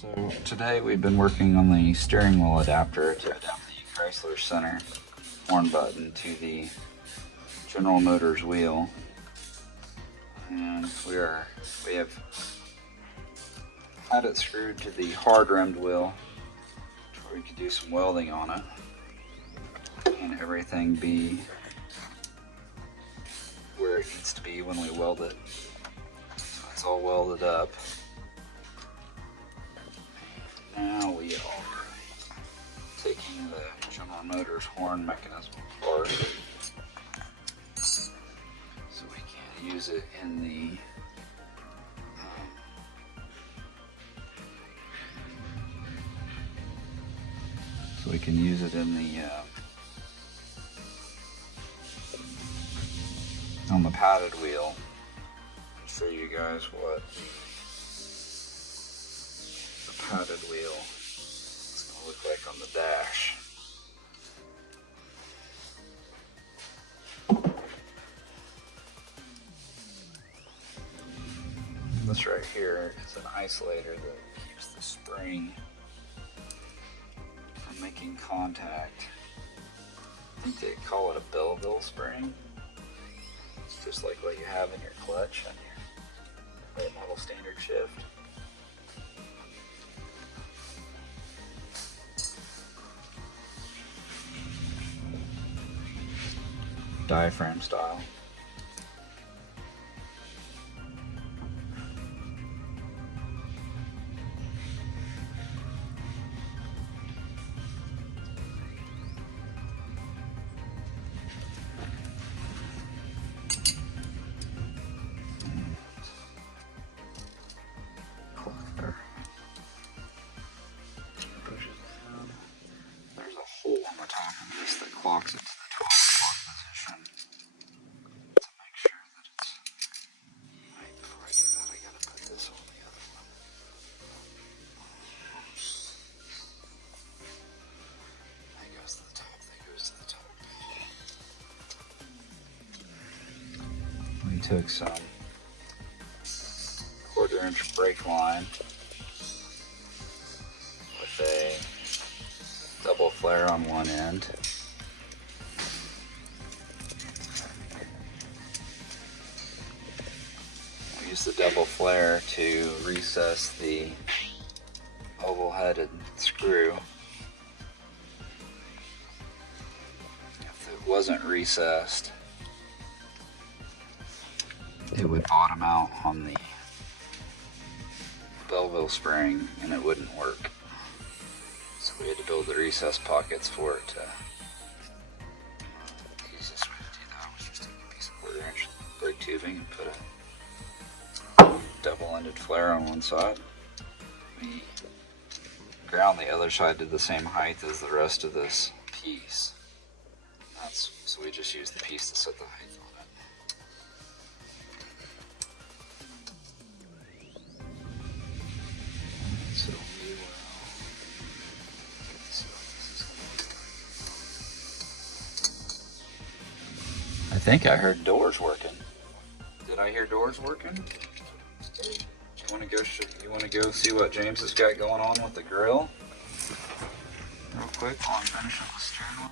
So today we've been working on the steering wheel adapter to adapt the Chrysler Center horn button to the General Motors wheel, and we have had it screwed to the hard rimmed wheel where we could do some welding on it and everything be where it needs to be when we weld it. So it's all welded up. Now we are taking the General Motors horn mechanism apart so we can use it in the on the padded wheel. I'll show you guys what the padded wheel is going to look like on the dash. This right here is an isolator that keeps the spring from making contact. I think they call it a Belleville spring. It's just like what you have in your clutch on your late model standard shift. Diaphragm style. There's a hole on the top of this that clocks it to the 12 o'clock position. To make sure that it's right. Before I do that, I gotta put this on the other one. That goes to the top, that goes to the top. We took some 1/4 inch brake line with a double flare on one end. We use the double flare to recess the oval-headed screw. If it wasn't recessed, it would bottom out on the Belleville spring and it wouldn't work. So we had to build the recess pockets for it to the easiest way to do that was just take a piece of 1/4 inch brake tubing and put a double-ended flare on one side. We ground the other side to the same height as the rest of this piece. So we just used the piece to set the height on it. So we will I think I heard doors working. Did I hear doors working? You want to go see what James has got going on with the grill? Real quick while I'm finishing the steering wheel.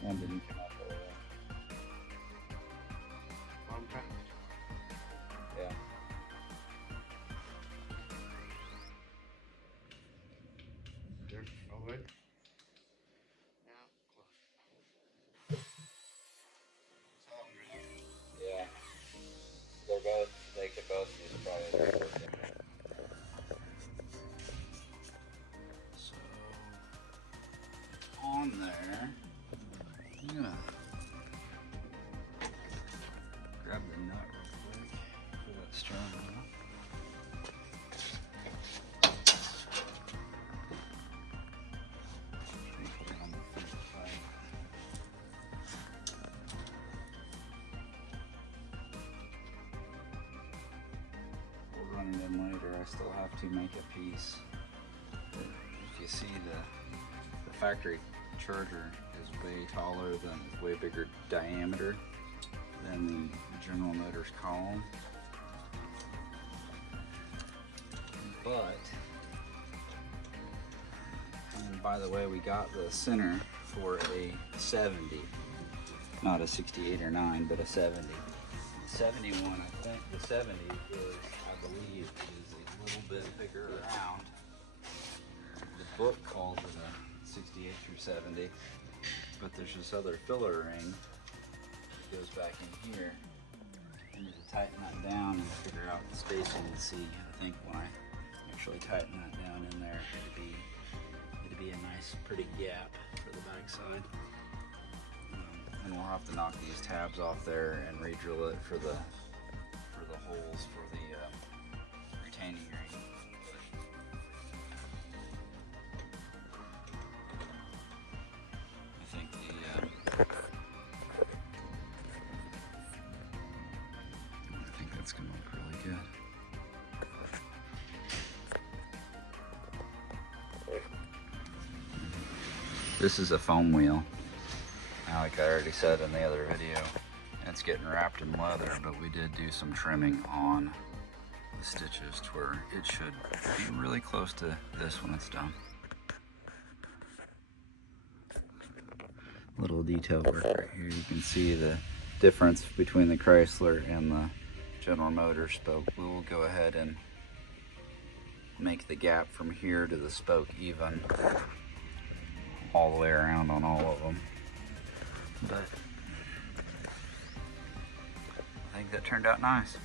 One didn't come out very well. Yeah. Yeah. They could both use probably. So, on there, I'm gonna grab the nut real quick for that steering wheel. still have to make a piece. But if you see the factory charger is way taller than, way bigger diameter than the General Motors column. But, and by the way, we got the center for a 70, not a 68 or 9, but a 70. 71, I think the 70 is, I believe, is a little bit bigger around. The book calls it a 68 through 70, but there's this other filler ring that goes back in here. I need to tighten that down and figure out the spacing and see. I think when I actually tighten that down in there, it'd be a nice, pretty gap for the back side. And we'll have to knock these tabs off there and re-drill it for the holes for the retaining ring. I think that's gonna look really good. This is a foam wheel. Now, like I already said in the other video, it's getting wrapped in leather, but we did do some trimming on the stitches to where it should be really close to this when it's done. Little detail work right here. You can see the difference between the Chrysler and the General Motors spoke. We will go ahead and make the gap from here to the spoke even all the way around on all of them. But I think that turned out nice.